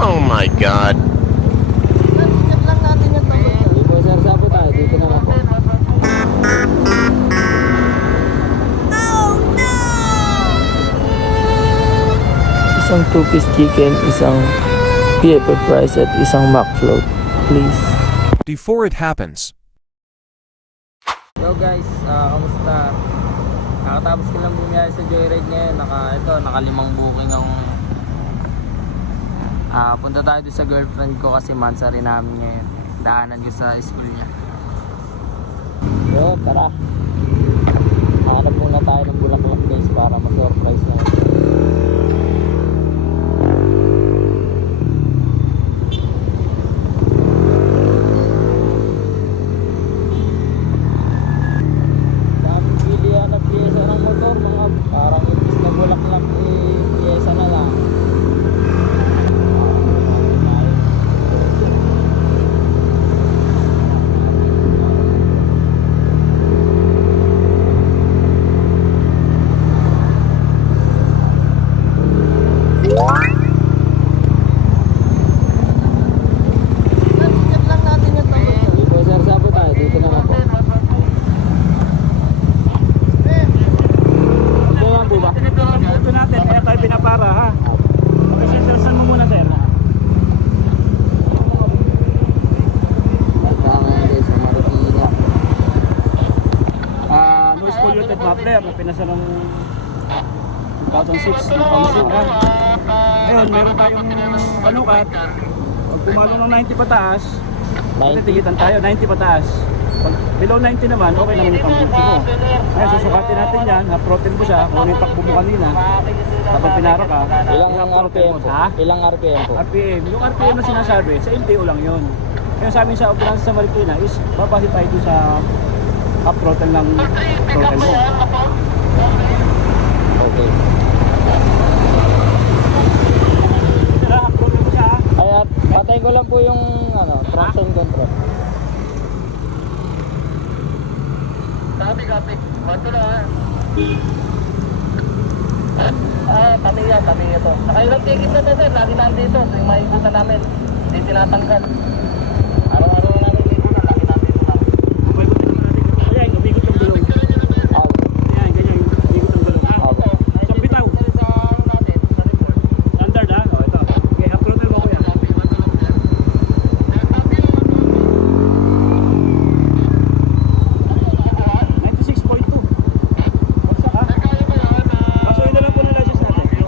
Oh my God. Check lang natin yung tawag. Hindi po sir, sabi tayo. Dito na lang po. Isang 2-piece chicken, isang PFF fries at isang McFloat, please. Before it happens. Yo guys, kamusta? Kakatapos ko lang bumiyay sa Joyride ngayon. Nakalimang booking ang punta tayo doon sa girlfriend ko kasi mansari namin ngayon. Daanan ko sa school niya. Yo, tara. Hanap muna tayo ng bulaklak guys para ma-surprise na. Daming pilihan na piyesa ng motor, mga parang imbis na bulaklak piyesa na lang. Check lang natin yung tawag. Hindi po sir, sabi tayo. Dito na lang po. Ito naman po ba? Ito natin, kaya tayo pinapara ha. Saan mo muna sir? Tama yan guys, sa Marikina. Noise polluted muffler na pinasa ng 2006 na council ha. Ngayon, meron tayong panukat. Pag pumalo ng 90 pataas, 90. titigitan tayo, 90 pataas. Pag below 90 naman, okay naman yung pang-bulti mo. Ngayon, susukatin natin yan, na-protein mo siya, kung ano yung takbo mo kanina. Kapag pinara ka, Ilang i-protein RPM mo. po? Ha? Ilang RPM po? RPM. Yung RPM na sinasabi, sa LTO lang yun. Kaya sa amin sa ambulance sa Marikina is babase tayo doon sa up throttle ng throttle mo. Okay. Tara, up throttle mo siya ha. Kaya patay ko lang po yung traction control. Copy. Bato na ha. Tabi ito. Nakailang ticket na to sir. Lagi nandito. So yung maikutan namin. Hindi tinatanggal. Araw-araw na namin ikutan. Lagi nandito na. Umikot naman natin ito. Ayan, umikot yung gulong. Ayan, ganyan yung umikot yung gulong ha. So, bitaw. Standard ha. O, ito. Okay, up throttle mo kuya. 96.2. Bagsak ha. Pasuin na lang po na license natin.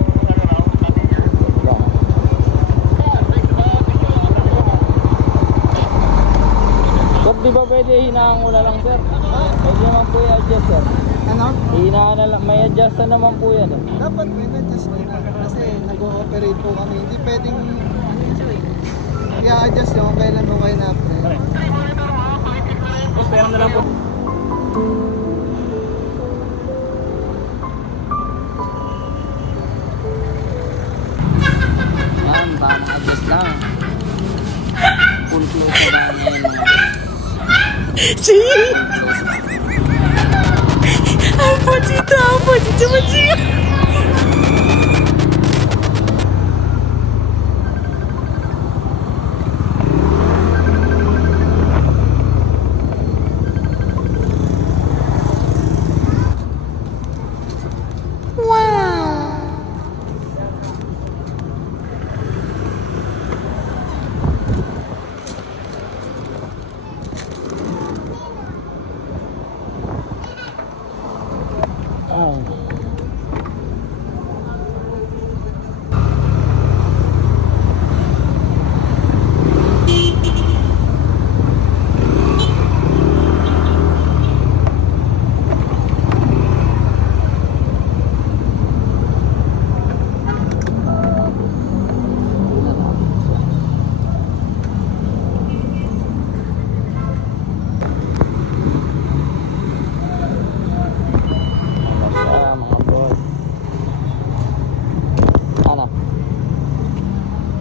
Sir, di ba pwede hinaan ko na lang sir? Pwede naman po i-adjust sir. Ano? Hinaan na lang, may adjust na naman po yan. Dapat may adjust na. Kasi nag-ooperate po kami. Hindi pwedeng i-adjust yung kung kailan mo kayo na-apply. Tapos pera na lang po. Yan, parang adjust lang. Full close na namin.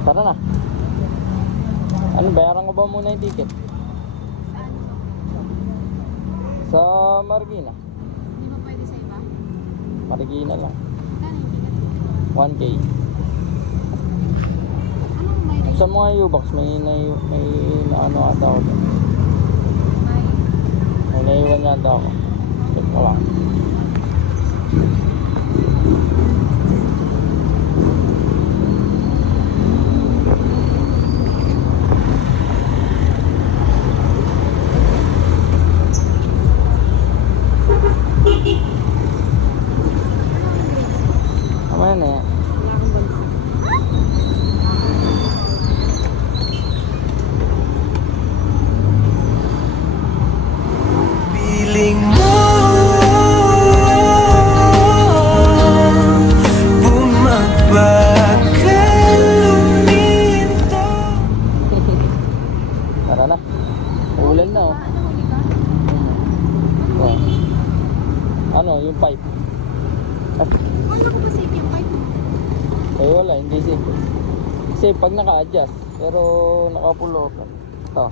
Tara na. Ano, bayaran ko ba muna yung ticket? Sa Marikina. Hindi mo pwede sa iba? Marikina lang. Magkano yung ticket? 1K. Anong may Buksan mo nga yung U-box, may ano ata ako dyan. May May naiwan yata ako. Check ko lang. Tama na yan. wala akong bansa. Piling mo bumagbagal luminto. Tara na. Ulan na oh. Ano huli ka? Oh. Ano, yung pipe. Ano ko ba sa yung pipe? Eh wala, hindi safe. Safe pag naka-adjust. Pero nakapulo ka. Ito.